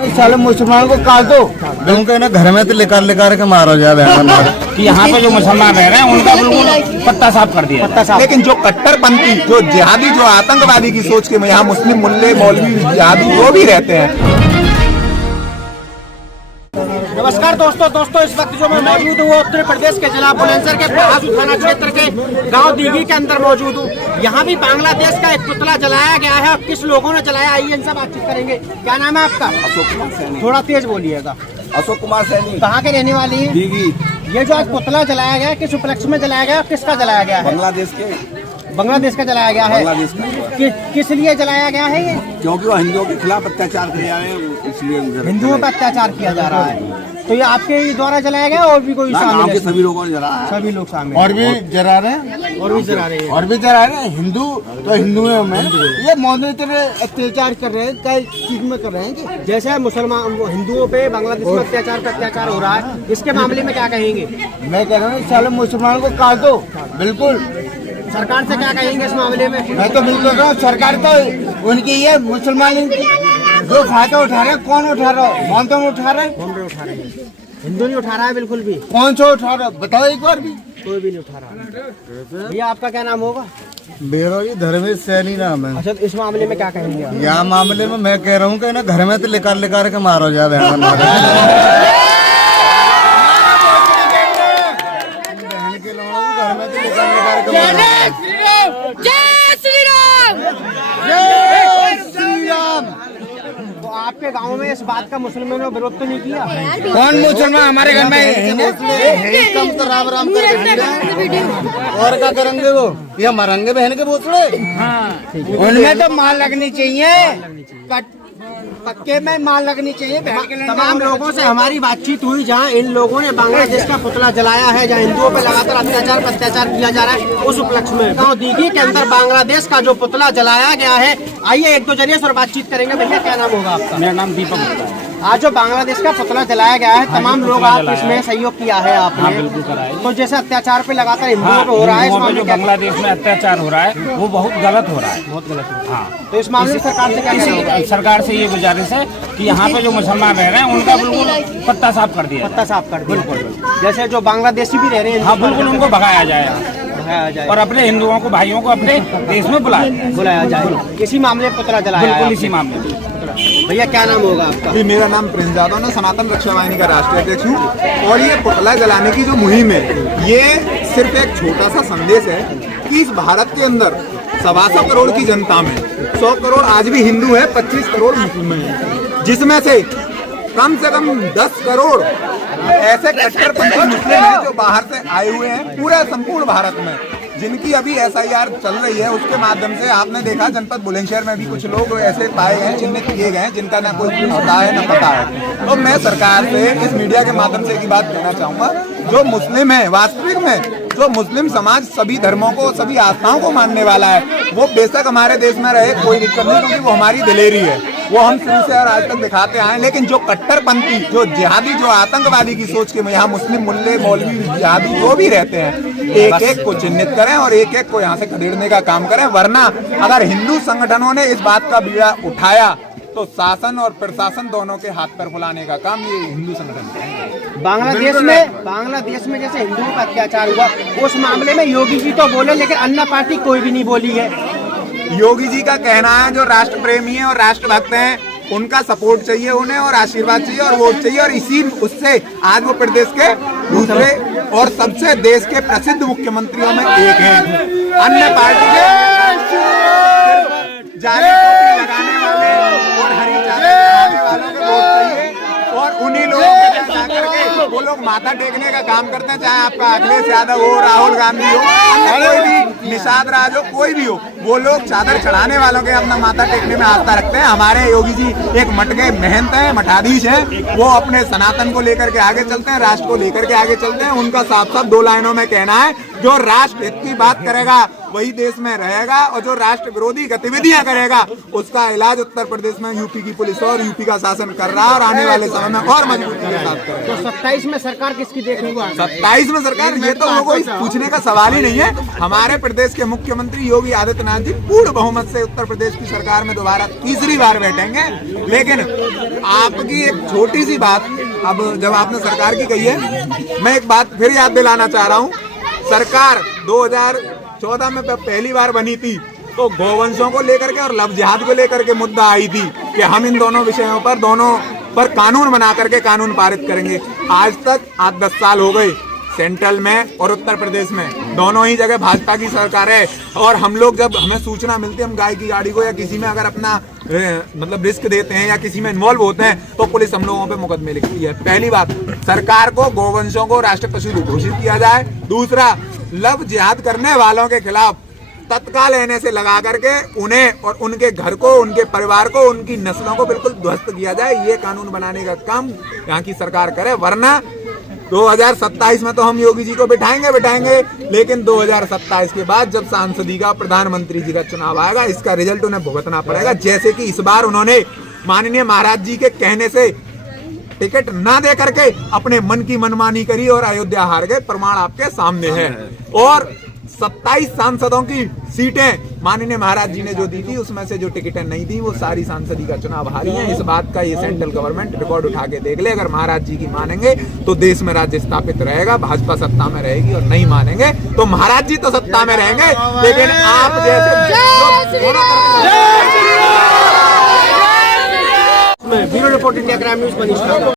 साले मुसलमानों को काट दो, क्योंकि ना घर में तो लेकर के मारो जाए कि यहाँ पे जो मुसलमान रह रहे हैं उनका बिल्कुल पत्ता साफ कर दिया। लेकिन जो कट्टरपंथी, जो जिहादी, जो आतंकवादी की सोच के यहाँ मुस्लिम मुल्ले, मौलवी, जिहादी जो भी रहते हैं। नमस्कार दोस्तों, इस वक्त जो मैं मौजूद हूँ उत्तर प्रदेश के जिला बुलंदशहर के पहासू थाना क्षेत्र के गांव दीघी के अंदर मौजूद हूँ। यहाँ भी बांग्लादेश का एक पुतला जलाया गया है और किस लोगों ने जलाया, आइए इनसे बातचीत करेंगे। क्या नाम है आपका? अशोक कुमार सैनी। थोड़ा तेज बोलिएगा। अशोक कुमार सैनी। कहाँ के रहने वाली है? दीघी। ये जो आज पुतला जलाया गया, किस उपलक्ष्य में जलाया गया, किसका जलाया गया है? बांग्लादेश का जलाया गया है। बांग्लादेश का। किस लिए जलाया गया है ये? क्योंकि वो हिंदुओं के खिलाफ अत्याचार किया है, इसलिए हिंदुओं पर अत्याचार किया जा रहा है। तो ये आपके द्वारा जलाया गया और भी कोई शामिल है? सभी लोगों ने जलाया, सभी लोग शामिल और भी जला रहे हैं, और भी जला रहे हैं। और भी जला रहे हैं। हिंदू तो हिंदुओं में ये मौजूद तरह अत्याचार कर रहे हैं, कई चीज में कर रहे हैं। जैसे मुसलमान हिंदुओं पे बांग्लादेश में अत्याचार हो रहा है, इसके मामले में क्या कहेंगे? मैं कह रहा हूँ साले मुसलमानों को काट दो, बिल्कुल। सरकार से क्या कहेंगे इस मामले में? मैं तो बिल्कुल कह रहा हूँ, सरकार तो उनकी ये मुसलमान जो फायदा उठा रहे हैं, कौन उठा रहा है? कौन तो उठा रहे हैं? कौन उठा रहे हैं? हिंदू नहीं उठा रहा है बिल्कुल भी। कौन सा उठा रहा है बताओ एक बार भी। कोई भी नहीं उठा रहा। भैया आपका क्या नाम होगा? मेरा ये धर्मेश सैनी नाम है। अच्छा, तो इस मामले में क्या कहेंगे आप? यहाँ मामले में मैं कह रहा हूँ कि ना घर में तो लेकर के मारो जाए बहन के लोगों को घर में तो लेकर के जय श्री राम। तो आपके गांव में इस बात का मुसलमानों ने विरोध तो नहीं किया? कौन मुसलमान हमारे घर में कम तो राम राम करके और क्या करेंगे वो? ये मरेंगे बहन के भोसड़े। उनमें तो माल लगनी चाहिए, पक्के में माल लगनी चाहिए। तमाम लोगों से हमारी बातचीत हुई जहां इन लोगों ने बांग्लादेश का पुतला जलाया है, जहां हिंदुओं पर लगातार अत्याचार किया जा रहा है, उस उपलक्ष्य में गांव दीघी के अंदर बांग्लादेश का जो पुतला जलाया गया है। आइए एक दो जरिए से बातचीत करेंगे। भैया क्या नाम होगा आपका? मेरा नाम दीपक गुप्ता है। आज जो बांग्लादेश का पुतला जलाया गया है, तमाम लोग आप इसमें सहयोग किया है आपने? हाँ, बिल्कुल करा है। तो जैसे अत्याचार पे लगातार हिंदुओं हाँ, पे हो रहा है, इस हिंदुओं पे मामले जो में बांग्लादेश में अत्याचार हो रहा है वो बहुत गलत हो रहा है, बहुत गलत हो रहा है। हाँ, तो इस मामले में सरकार से क्या कहना होगा? सरकार से ये गुजारिश है कि यहाँ पे जो मुसलमान रह रहे हैं उनका बिल्कुल पत्ता साफ कर दिया। पत्ता साफ कर दिया। बिल्कुल। जैसे जो बांग्लादेशी भी रह रहे हैं, हाँ, बिल्कुल उनको भगाया जाए और अपने हिंदुओं को, भाइयों को अपने देश में बुलाया जाए। इसी मामले में पुतला जलाया है बिल्कुल इसी मामले में। भैया क्या नाम होगा आपका? जी, मेरा नाम प्रिंस यादव, मैं सनातन रक्षा वाहिनी का राष्ट्रीय अध्यक्ष हूँ। और ये पुतला जलाने की जो मुहिम है, ये सिर्फ एक छोटा सा संदेश है कि इस भारत के अंदर 125 करोड़ की जनता में 100 करोड़ आज भी हिंदू है, 25 करोड़ मुसलमान है, जिसमें से कम 10 करोड़ ऐसे कट्टरपंथी मुस्लिम हैं जो बाहर से आए हुए हैं पूरे संपूर्ण भारत में, जिनकी अभी SIR चल रही है। उसके माध्यम से आपने देखा जनपद बुलंदशहर में भी कुछ लोग ऐसे पाए हैं, चिन्हित किए गए हैं, जिनका ना कोई पता है ना पता है। तो मैं सरकार से इस मीडिया के माध्यम से एक बात कहना चाहूंगा, जो मुस्लिम है, वास्तविक में जो मुस्लिम समाज सभी धर्मों को, सभी आस्थाओं को मानने वाला है, वो बेशक हमारे देश में रहे, कोई दिक्कत नहीं, क्योंकि वो हमारी दिलेरी है, वो हम शुरू से और आज तक दिखाते आए। लेकिन जो कट्टरपंथी, जो जिहादी, जो आतंकवादी की सोच के यहाँ मुस्लिम मुल्ले, मौलवी, जिहादी जो भी रहते हैं, एक एक को चिन्हित करें और एक एक को यहाँ से खदेड़ने का काम करें। वरना अगर हिंदू संगठनों ने इस बात का बीड़ा उठाया तो शासन और प्रशासन दोनों के हाथ पर फुलाने का काम ये हिंदू संगठन करेंगे। बांग्लादेश में जैसे हिंदुओं का अत्याचार हुआ, उस मामले में योगी जी तो बोले, लेकिन अन्य पार्टी कोई भी नहीं बोली है। योगी जी का कहना है जो राष्ट्र प्रेमी है और राष्ट्रभक्त हैं, उनका सपोर्ट चाहिए उन्हें और आशीर्वाद चाहिए और वोट चाहिए, और इसी उससे आज वो प्रदेश के दूसरे और सबसे देश के प्रसिद्ध मुख्यमंत्रियों में एक हैं। अन्य पार्टी के जाली टोपी लगाने वाले और हरी चादर लगाने वालों के वोट चाहिए, और उन्हीं लोगों के जा करके वो लोग माथा टेकने का काम करते हैं, चाहे आपका अखिलेश यादव हो, राहुल गांधी हो, कोई भी निषाद राज हो, कोई भी हो, वो लोग चादर चढ़ाने वालों के अपना माथा टेकने में आस्था रखते हैं। हमारे योगी जी एक मटके महंत हैं, मठाधीश हैं, वो अपने सनातन को लेकर के आगे चलते हैं, राष्ट्र को लेकर के आगे चलते हैं। उनका साफ साफ 2 लाइनों में कहना है, जो राष्ट्र हित की बात करेगा वही देश में रहेगा, और जो राष्ट्र विरोधी गतिविधियां करेगा उसका इलाज उत्तर प्रदेश में यूपी की पुलिस और यूपी का शासन कर रहा है, और आने वाले समय में और मजबूती के साथ करेगा। तो 27 में सरकार किसकी देखने को 27 में सरकार, ये तो लोगों को पूछने का सवाल ही नहीं है। हमारे प्रदेश के मुख्यमंत्री योगी आदित्यनाथ जी पूर्ण बहुमत से उत्तर प्रदेश की सरकार में दोबारा तीसरी बार बैठेंगे। लेकिन आपकी एक छोटी सी बात, अब जब आपने सरकार की कही है, मैं एक बात फिर याद दिलाना चाह रहा हूँ। सरकार 2014 में पहली बार बनी थी तो गौवंशों को लेकर के और लव जिहाद को लेकर के मुद्दा आई थी कि हम इन दोनों विषयों पर, दोनों पर कानून बना करके कानून पारित करेंगे। आज तक 8-10 साल हो गए, सेंट्रल में और उत्तर प्रदेश में दोनों ही जगह भाजपा की सरकार है, और हम लोग जब हमें सूचना मिलती है, हम गाय की गाड़ी को या किसी में अगर अपना मतलब रिस्क देते हैं या किसी में इन्वॉल्व होते हैं तो पुलिस हम लोगों पे मुकदमे लिखती है। पहली बात, सरकार को गौवंशों को राष्ट्रीय पशु घोषित किया जाए। दूसरा, लव जिहाद करने वालों के खिलाफ तत्काल एनए से लगा करके उन्हें और उनके घर को, उनके परिवार को, उनकी नस्लों को बिल्कुल ध्वस्त किया जाए। ये कानून बनाने का काम यहाँ की सरकार करे, वरना 2027 में तो हम योगी जी को बिठाएंगे, लेकिन 2027 के बाद जब सांसदी का, प्रधानमंत्री जी का चुनाव आएगा, इसका रिजल्ट उन्हें भुगतना पड़ेगा। जैसे कि इस बार उन्होंने माननीय महाराज जी के कहने से टिकट ना दे करके अपने मन की मनमानी करी और अयोध्या हार गए, प्रमाण आपके सामने है। और 27 सांसदों की सीटें माननीय महाराज जी ने जो दी थी, उसमें से जो टिकटें नहीं दी वो सारी सांसदी का चुनाव हारी है। इस बात का ये सेंट्रल गवर्नमेंट रिकॉर्ड उठा के देख ले। अगर महाराज जी की मानेंगे तो देश में राज्य स्थापित रहेगा, भाजपा सत्ता में रहेगी, और नहीं मानेंगे तो महाराज जी तो सत्ता में रहेंगे, लेकिन आप जैसे bureau report India crime news.